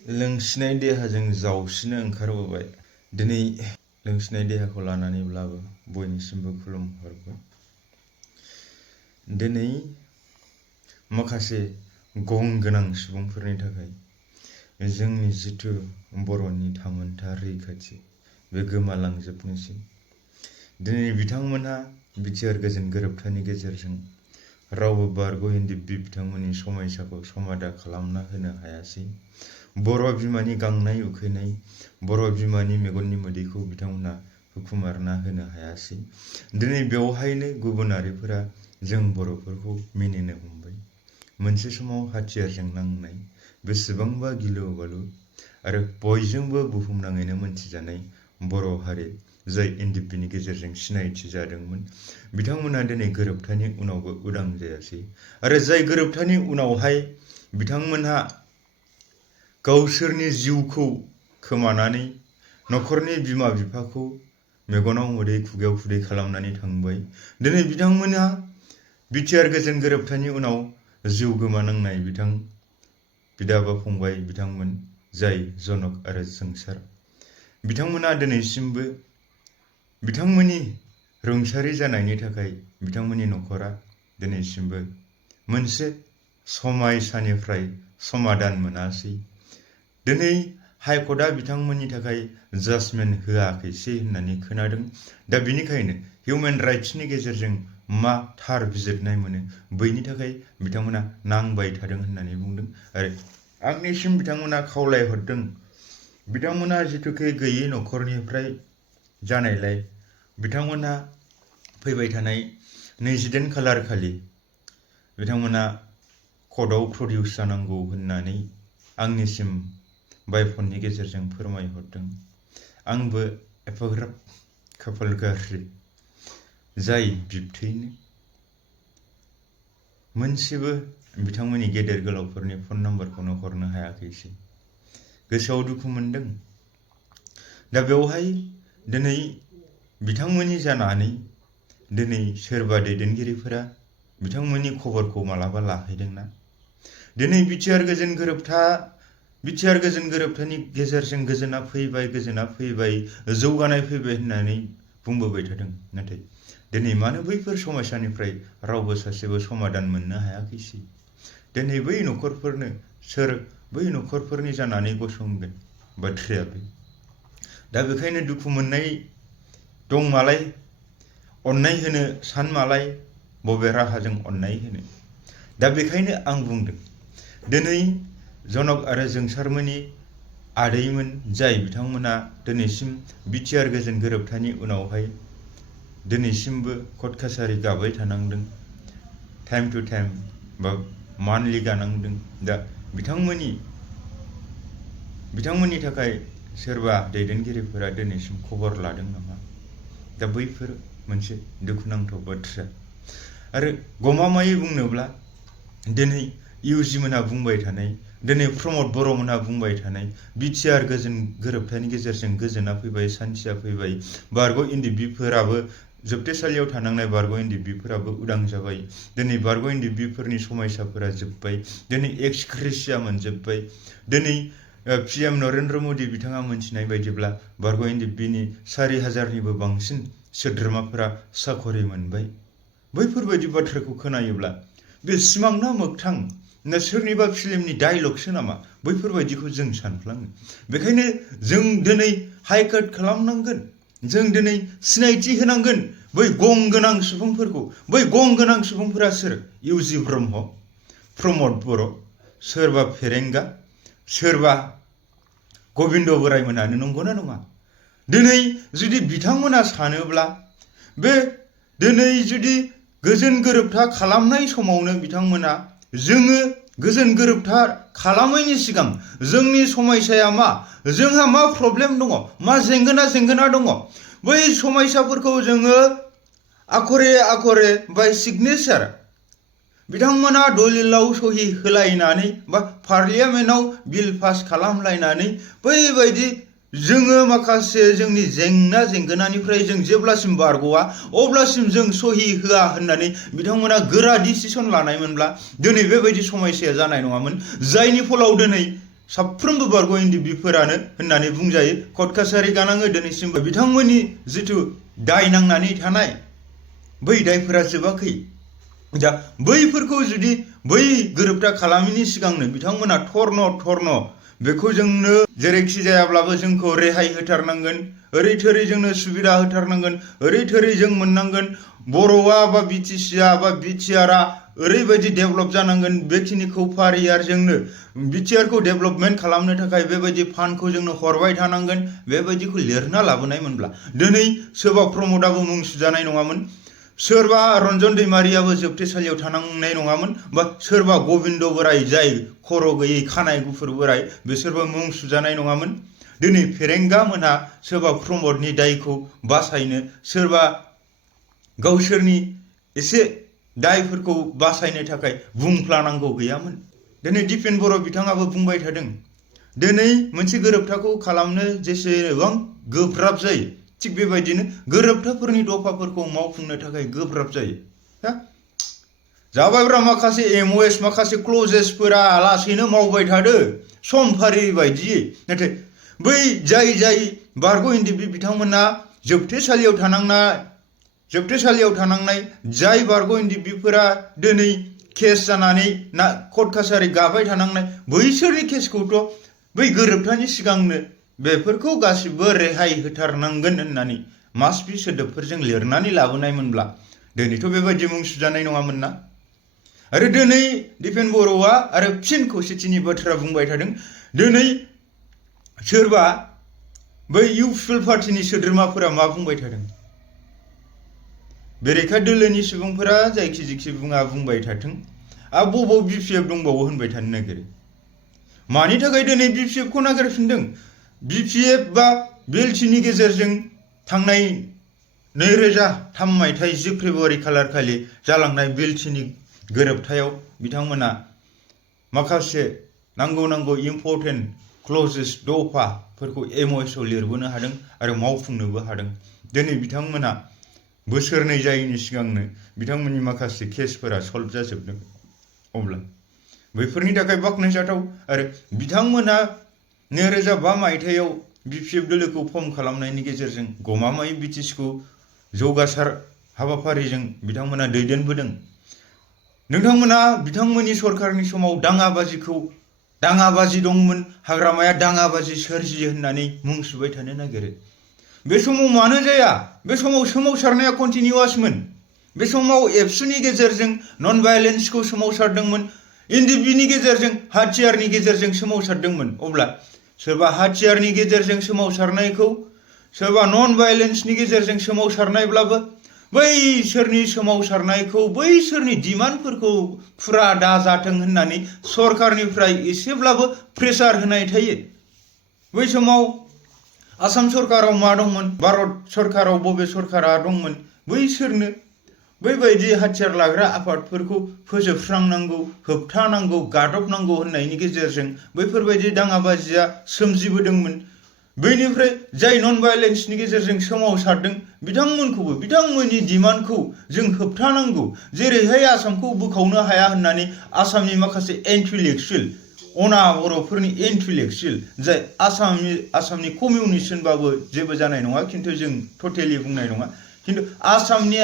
लोंसिनाय देहाजों जावसिनो ओंखारबोबाय। दिनै लोंसिनाय देहाखौ लानानैब्लाबो बयनिसिमबो खुलुमहरबाय। दिनै माखासे गं गोनां सुबुंफोरनि थाखाय जोंनि जिथु बर'नि थामोनथा रैखाथि बे गोमालांजोबनोसै। दिनै बिथांमोनहा बिटिआर गोजोन गोरोबथानि गेजेरजों रावबो बारग' हिन्दी बिथांमोननि समयसाखौ समाधान खालामना होनो हायासै। बर' बिमानि गांनाय उखैनाय, बर' बिमानि मेगननि मोदैखौ बिथांमोनहा हुखुमारना होनो हायासै। दिनै बेवहायनो गुबुनारिफोरा जों बर'फोरखौ मिनिनो हमबाय। मोनसे समाव हाथियारजों नांनाय बेसेबांबा गिलु बालु आरो बयजोंबो बुहुमनाङैनो मोनथिजानाय बर' हारि जाय एनडिएफबिनि गेजेरजों सिनायथि जादोंमोन, बिथांमोनहा दिनै गोरोबथानि उनावबो उदां जायासै। आरो जाय गोरोबथानि उनावहाय बिथांमोनहा गावसोरनि जिउखौ खोमानानै न'खरनि बिमा बिफाखौ मेगनाव मोदै खुगायाव खुदै खालामनानै थांबाय। दिनै बिथांमोनहा बिटिआर गोजोन गोरोबथानि उनाव जिउ गोमानांनाय बिदा बा फंबाय बिथांमोन जाय जनक आरो जोंसार, बिथांमोना दिनैसिमबो बिथांमोननि रुंसारि जानायनि थाखाय बिथांमोननि न'खरा दिनैसिमबो मोनसे समायसानिफ्राय समाधान मोनासै। दिनै हाइकर्टआ बिथांमोननि थाखाय जाजमेन्ट होआखैसै होननानै खोनादों। दा बिनिखायनो हिउमेन राइट्सनि गेजेरजों मा थार बिजिरनाय मोनो बैनि थाखाय बिथांमोना नांबाय थादों होननानै बुंदों। आरो आंनिसिम बिथांमोना खावलायहरदों, बिथांमोना जिथुखे गैयै न'खरनिफ्राय जानायलाय बिथांमोना फैबाय थानाय 29 खालार खालि बिथांमोना कर्टआव प्रडिउस जानांगौ होननानै आंनिसिम बाय फननि गेजेरजों फोरमायहरदों। आंबो एफाग्राब खाफाल गाज्रि जाय बिबथैनो मोनसेबो बिथांमोननि गेदेर गोलावफोरनि फन नाम्बारखौनो हरनो हायाखैसै। गोसोआव दुखु मोनदों। दा बेवहाय दिनै बिथांमोननि जानानै दिनै सोरबा दैदेनगिरिफोरा बिथांमोननि खबरखौ मालाबा लाहैदोंना? दिनै बिटिआर गोजोन गोरोबथानि गेजेरजों गोजोना फैबाय जौगानाय फैबाय होननानै बुंबोबाय थादों। नाथाय दिनै मानो बैफोर समयसानिफ्राय रावबो सासेबो समाधान मोननो हायाखैसै? दिनै बै न'खरफोरनो सोर बै न'खरफोरनि जानानै गसंगोन बाथ्राया बे। दा बेखायनो दुखु मोननाय दं मालाय, अननाय होनो सान मालाय, बबे राहाजों अननाय होनो। दा बेखायनो आं बुंदों, दिनै जनक आरो जोंसारमोननि आदैमोन जाय बिथांमोना दिनैसिम बिटिआर गोजोन गोरोबथानि उनावहाय दिनैसिमबो कर्ट कासारि गाबाय थानांदों, टाइम टु टाइम बा मान्थलि गानांदों। दा बिथांमोननि थाखाय सोरबा दैदेनगिरिफोरा दिनैसिम खबर लादों नामा? दा बैफोर मोनसे दुखुनांथाव बाथ्रा। आरो गमामायै बुंनोब्ला दिनै इउजि मोनहा बुंबाय थानाय, दिनै प्रमद बर'मोनहा बुंबाय थानाय बिटिआर गोजोन गोरोबथानि गेजेरजों गोजोना फैबाय, सान्थिया फैबाय, बारग' एनडिएफबिफोराबो जोबथेसालियाव थानांनाय बारग' एनडिएफबिफोराबो उदां जाबाय। दिनै बारग' एनडिएफबिफोरनि समयसाफोरा जोब्बाय। दिनै एक्स ग्रेसिया मोनजोब्बाय। दिनै पिएम नरेन्द्र मदि बिथाङा मोनथिनाय बायदिब्ला बारग' एनडिएफबिनि 4000निबो बांसिन सोद्रोमाफोरा साख'रि मोनबाय। बैफोरबायदि बाथ्राखौ खोनायोब्ला बे सिमां ना मोगथां ना सोरनिबा फिल्मनि डायलगसो नामा? बैफोरबायदिखौ जों सानफ्लाङो। बेखायनो जों दिनै हाइकर्ट खालामनांगोन। जों दिनै सिनायथि होनांगोन बै गं गोनां सुबुंफोरखौ। बै गं गोनां सुबुंफोरा सोर? इउजि ब्रह्म, प्रमद बर', सोरबा फेरेंगा, सोरबा गबिन्द बोरायमोनानो, नंगौना नङा? दिनै जुदि बिथांमोना सानोब्ला बे दिनै जुदि गोजोन गोरोबथा खालामनाय समावनो बिथांमोना जोङो गोजोन गोरोबथा खालामैनि सिगां जोंनि समयसाया मा, जोंहा मा प्रब्लेम दङ, मा जेंगोना दङ, बै समयसाफोरखौ जोङो आखरे बाय सिगनेचार बिथांमोना दलिलाव सहि होलायनानै बा पार्लियामेन्टआव बिल पास खालामलायनानै बैबायदि जोङो माखासे जोंनि जेंगोनानिफ्राय जों जेब्लासिम बारग'आ अब्लासिम जों सहि होआ होननानै बिथांमोना गोरा डिसिसन लानायमोनब्ला दिनै बेबायदि समयसाया जानाय नङामोन। जायनि फलाव दिनै साफ्रोमबो बारग' इन्दिबिफोरानो होननानै बुंजायो कर्ट कासारि गानाङो दिनैसिमबो बिथांमोननि जिथु दाय नांनानै थानाय बै दायफोरा जोबाखै दा बैफोरखौ जुदि बै गोरोबथा खालामैनि सिगांनो बिथांमोना थर्न बेखौ जोंनो जेरैखि जायाब्लाबो जोंखौ रेहाय होथारनांगोन ओरै थोरै जोंनो सुबिदा होथारनांगोन ओरै थोरै जों मोननांगोन बर'आ बा बिटिसिआ बा बिटिआरआ ओरैबायदि डेभेलप जानांगोन बेखिनिखौ फारियार जोंनो बिटिआरखौ डेभेलपमेन्ट खालामनो थाखाय बेबायदि फान्डखौ जोंनो हरबाय थानांगोन बेबायदिखौ लिरना लाबोनायमोनब्ला दिनै सोरबा प्रमदआबो मुं सुजानाय नङामोन सोरबा रन्जन दैमारियाबो जोबथेसालियाव थानांनाय नङामोन बा सोरबा गबिन्द बोराय जाय खर' गैयै खानाय गुफुर बोराय बिसोरबो मुं सुजानाय नङामोन दिनै फेरेंगा मोनहा सोरबा प्रमदनि दायखौ बासायनो सोरबा गावसोरनि एसे दायफोरखौ बासायनो थाखाय बुंफ्लानांगौ गैयामोन दिनै दिपेन बर' बिथाङाबो बुंबाय थादों दिनै मोनसे गोरोबथाखौ खालामनो जेसेबां गोब्राब जायो थिग बेबायदिनो गोरोबथाफोरनि दफाफोरखौ मावफुंनो थाखाय गोब्राब जायो जाबायब्रा माखासे एमअएस माखासे क्लजेसफोरा लासैनो मावबाय थादो सम फारि बायदियै नाथाय बै जाय बारग' इन्दिबि बिथांमोना जोबथेसालियाव थानांनाय जाय बारग' इन्दिबिफोरा दिनै केस जानानै कर्ट कासारि गाबाय थानांनाय बैसोरनि केसखौथ' बै गोरोबथानि सिगांनो बेफोरखौ गासिबो रेहाय होथारनांगोन होननानै मास बि सोदोबफोरजों लिरनानै लाबोनायमोनब्ला दिनैथ' बेबायदि मुं सुजानाय नङामोन ना आरो दिनै दिपेन बर'आ आरो फिन खौसेथिनि बाथ्रा बुंबाय थादों दिनै सोरबा बै इउ पिपल पार्टिनि सोद्रोमाफोरा मा बुंबाय थादों बेरेखा दोलोनि सुबुंफोरा जायखि जिखि बुंबाय थाथों आरो बबाव बिपिएफ दंबावो होनबाय थानो नागिरो मानि थाखाय दिनै बिपिएफखौ नागिरफिनदों बिपिएफ बा बिएलटिनि गेजेरजों थांनाय 2003 मायथाइ 10 फेब्रुवारि खालार खालि जालांनाय बिएलटिनि गोरोबथायाव बिथांमोना माखासे नांगौ इम्परटेन्ट क्लजेस दफाफोरखौ एमअएसआव लिरबोनो हादों आरो मावफुंनोबो हादों दिनै बिथांमोना बोसोरनै जायैनि सिगांनो बिथांमोननि माखासे केसफोरा सल्भ जाजोबदों अब्ला बैफोरनि थाखाय बाख्नायजाथाव आरो बिथांमोना 2005 मायथाइयाव बिपिएफ दोलोखौ फर्म खालामनायनि गेजेरजों गमामायै बिटिसिखौ जौगासार हाबाफारिजों बिथांमोना दैदेनबोदों नोंथांमोना बिथांमोननि सरकारनि समाव दाङाबाजि दंमोन हाग्रामाया दाङाबाजि सोरजियो होननानै मुं सुबाय थानो नागिरो बे समाव मानो जाया बे समाव सोमावसारनाया कन्टिनिउआसमोन बे समाव एबसुनि गेजेरजों नन भायलेन्सखौ सोमावसारदोंमोन इन्दिबिनि गेजेरजों हाथियारनि गेजेरजों सोमावसारदोंमोन अब्ला सोरबा हाथियारनि गेजेरजों सोमावसारनायखौ सोरबा नन भायलेन्सनि गेजेरजों सोमावसारनायब्लाबो बैसोरनि सोमावसारनायखौ बैसोरनि डिमान्डफोरखौ फुरा दाजाथों होननानै सरकारनिफ्राय एसेब्लाबो प्रेसार होनाय थायो बै समाव आसाम सरकाराव मा दंमोन भारत सरकाराव बबे सरकारा दंमोन बैसोरनो बैबायदि हाथियार लाग्रा आफादफोरखौ फोजोबस्रांनांगौ होबथानांगौ गादबनांगौ होननायनि गेजेरजों बैफोरबायदि दाङाबाजिया सोमजिबोदोंमोन बैनिफ्राय जाय नन भायलेन्सनि गेजेरजों सोमावसारदों बिथांमोनखौबो बिथांमोननि डिमान्डखौ जों होबथानांगौ जेरैहाय आसामखौ बोखावनो हाया होननानै आसामनि माखासे इन्टेलेक्चुयेल अना बर'फोरनि इन्टेलेक्चुयेल जाय आसामनि कमिउनिस्टबाबो जेबो जानाय नङा खिन्थु जों टटेलि बुंनाय नङा खिन्थु आसामनि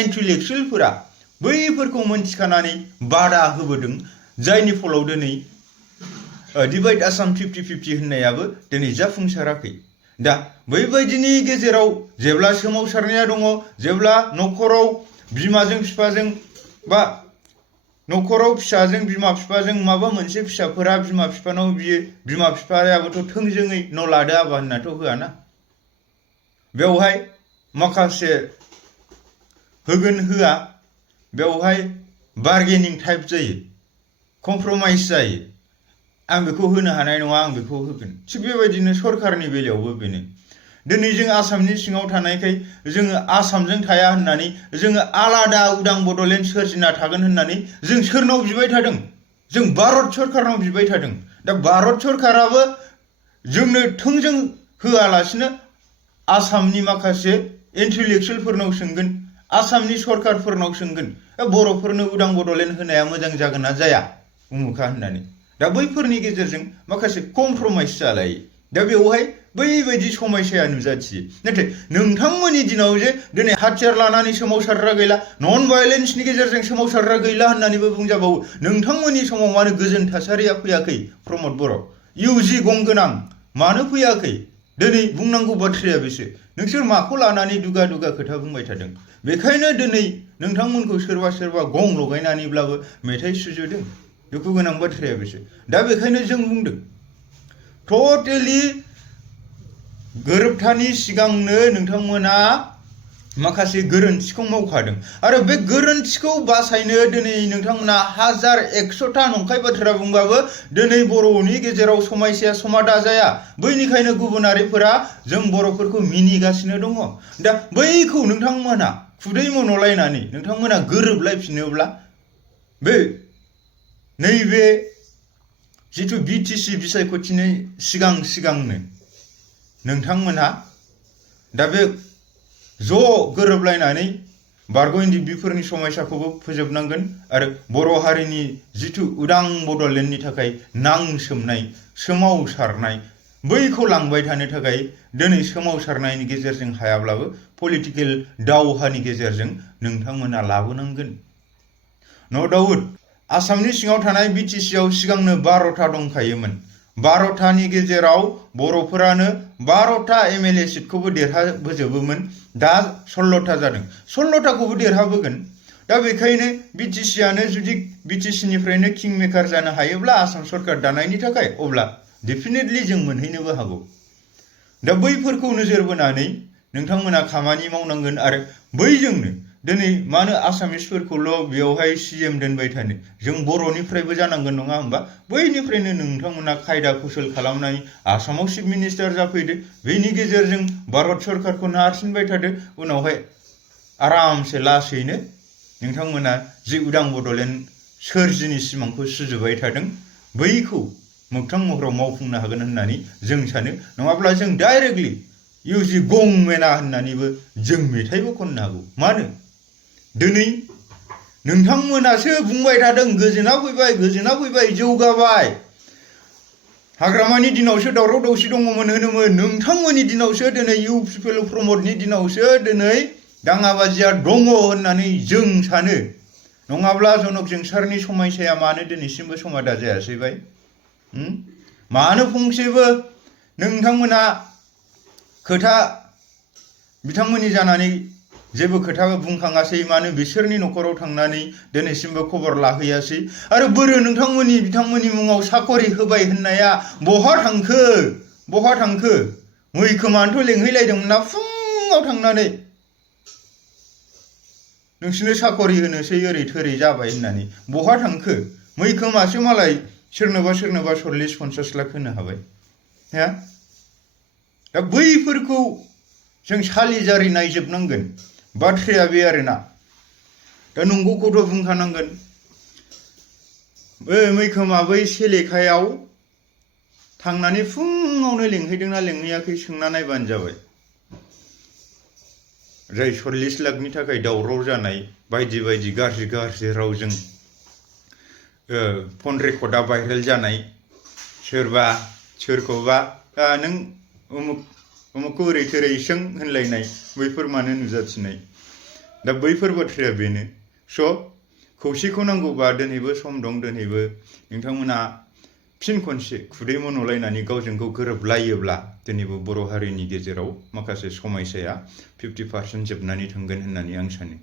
इन्टेलेक्चुयेलफोरा बैफोरखौ मोनथिखानानै बादा होबोदों जायनि फलाव दिनै डिभाइड आसाम 50-50 होननायाबो दिनै जाफुंसाराखै दा बैबायदिनि गेजेराव जेब्ला सोमावसारनाया दङ जेब्ला न'खराव बिमाजों बिफाजों बा न'खराव फिसाजों बिमा बिफाजों माबा मोनसे फिसाफोरा बिमा बिफानाव बियो बिमा बिफायाबोथ' थोंजोङै न' लादो आबा होननाथ' होआना बेवहाय माखासे होगोन होआ बेवहाय बार्गेनिं टाइप जायो कमप्रमाइज जायो आं बेखौ होनो हानाय नङा आं बेखौ होगोन थिग बेबायदिनो सरकारनि बेलायावबो बेनो दिनै जों आसामनि सिङाव थानायखाय जोङो आसामजों थाया होननानै जोङो आलादा उदां बड'लेण्ड सोरजिना थागोन होननानै जों सोरनाव बिबाय थादों जों भारत सरकारनाव बिबाय थादों दा भारत सरकाराबो जोंनो थोंजों होआलासिनो आसामनि माखासे इन्टेलेक्चुयेलफोरनाव सोंगोन आसामनि सरकारफोरनाव सोंगोन बर'फोरनो उदां बड'लेण्ड होनाया मोजां जागोन ना जाया उमुखा होननानै दा बैफोरनि गेजेरजों माखासे कमप्रमाइस जालायो दा बेवहाय बैबायदि समस्याया नुजाथियो नाथाय नोंथांमोननि दिनाव जे दिनै हाथियार लानानै सोमावसारग्रा गैला नन भायलेन्सनि गेजेरजों सोमावसारग्रा गैला होननानैबो बुंजाबावो नोंथांमोननि समाव मानो गोजोन थासारिया फैयाखै प्रमद बर' इउजि गं गोनां मानो फैयाखै दिनै बुंनांगौ बाथ्राया बेसो नोंसोर माखौ लानानै दुगा दुगा खोथा बुंबाय थादों बेखायनो दिनै नोंथांमोनखौ सोरबा सोरबा गं लगायनानैब्लाबो मेथाइ सुजुदों दुखु गोनां बाथ्राया बेसो दा बेखायनो जों बुंदों टटेलि गोरोबथानि सिगांनो नोंथांमोना माखासे गोरोन्थिखौ मावखादों आरो बे गोरोन्थिखौ बासायनो दिनै नोंथांमोना हाजार 100टा नंखाय बाथ्रा बुंबाबो दिनै बर'नि गेजेराव समायसाया समादा जाया बैनिखायनो गुबुनारिफोरा जों बर'फोरखौ मिनिगासिनो दङ दा बैखौ नोंथांमोना खुदै मन'लायनानै नोंथांमोना गोरोबलायफिनोब्ला बे नैबे जिथु बिटिसि बिसायख'थिनि सिगांनो नोंथांमोनहा दा बे ज' गोरोबलायनानै बारग' बेफोरनि समस्याखौबो फोजोबनांगोन आरो बर' हारिनि जिथु उदां बड'लेण्डनि थाखाय नांसोमनाय सोमावसारनाय बैखौ लांबाय थानो थाखाय दिनै सोमावसारनायनि गेजेरजों हायाब्लाबो पलिटिकेल दावहानि गेजेरजों नोंथांमोना लाबोनांगोन नो डाउट आसामनि सिङाव थानाय बिटिसिआव सिगांनो 12टा दंखायोमोन 12टानि गेजेराव बर'फोरानो 12टा एमएलए सिटखौबो देरहाबोजोबोमोन दा 16टा जादों 16टाखौबो देरहाबोगोन दा बेखायनो बिटिसिआनो जुदि बिटिसिनिफ्रायनो किं मेकार जानो हायोब्ला आसाम सरकार दानायनि थाखाय अब्ला डेफिनेटलि जों मोनहैनोबो हागौ दा बैफोरखौ नोजोर बोनानै नोंथांमोना खामानि मावनांगोन आरो बैजोंनो दिनै मानो आसामिसफोरखौल' बेवहाय सिएम दोनबाय थानो जों बर'निफ्रायबो जानांगोन नङा होमबा बैनिफ्रायनो नोंथांमोना खायदा कौशल खालामनानै आसामाव चिफ मिनिस्टार जाफैदो बेनि गेजेरजों भारत सरकारखौ नारसिनबाय थादो उनावहाय आरामसे लासैनो नोंथांमोना जि उदां बड'लेण्ड सोरजिनि सिमांखौ सुजुबाय थादों बैखौ मोगथां महराव मावफुंनो हागोन होननानै जों सानो नङाब्ला जों डाइरेक्टलि इउजि गं मेना होननानैबो जों मेथाइबो खननो हागौ मानो दिनै नोंथांमोनासो बुंबाय थादों गोजोना फैबाय जौगाबाय हाग्रामानि दिनावसो दावराव दावसि दङमोन होनोमोन नोंथांमोननि दिनावसो दिनै इउ पिपल प्रमदनि दिनावसो दिनै दाङाबाजिया दङ होननानै जों सानो नङाब्ला जनक जोंसारनि समस्याया मानो दिनैसिमबो समादा जायासै बाय मानो फंसेबो नोंथांमोना खोथा बिथांमोननि जानानै जेबो खोथा बुंखाङासै मानो बिसोरनि न'खराव थांनानै दिनैसिमबो खबर लाहैयासै आरो बोरो नोंथांमोननि बिथांमोननि मुङाव साकरि होबाय होननाया बहा थांखो मैखोमानोथ' लेंहैलायदोंमोन ना फुङाव थांनानै नोंसोरनो साकरि होनोसै ओरै थोरै जाबाय होननानै बहा थांखो मैखोमासो मालाय सोरनोबा 40-50 लाख होनो हाबाय हा दा बैफोरखौ जों सालिजारि नायजोबनांगोन बाथ्राया बे आरोना दा नंगौखौथ' बुंखानांगोन मैखोमा बै सेलेखायाव थांनानै फुङावनो लेंहैदोंना लेंहैयाखै सोंना नायबानो जाबाय जाय 40 लाखनि थाखाय दावराव जानाय बायदि गाज्रि रावजों फन रेकर्डआ भाइरेल जानाय सोरबा सोरखौबा नों उमुखखौ ओरै थोरै सों होनलायनाय बैफोर मानो नुजाथिनाय दा बैफोर बाथ्राया बेनो स' खौसेखौ नांगौबा दिनैबो सम दं दिनैबो नोंथांमोना फिन खनसे खुदै मन'लायनानै गावजों गाव गोरोबलायोब्ला दिनैबो बर' हारिनि गेजेराव माखासे समस्याया 50% जोबनानै थांगोन होननानै आं सानो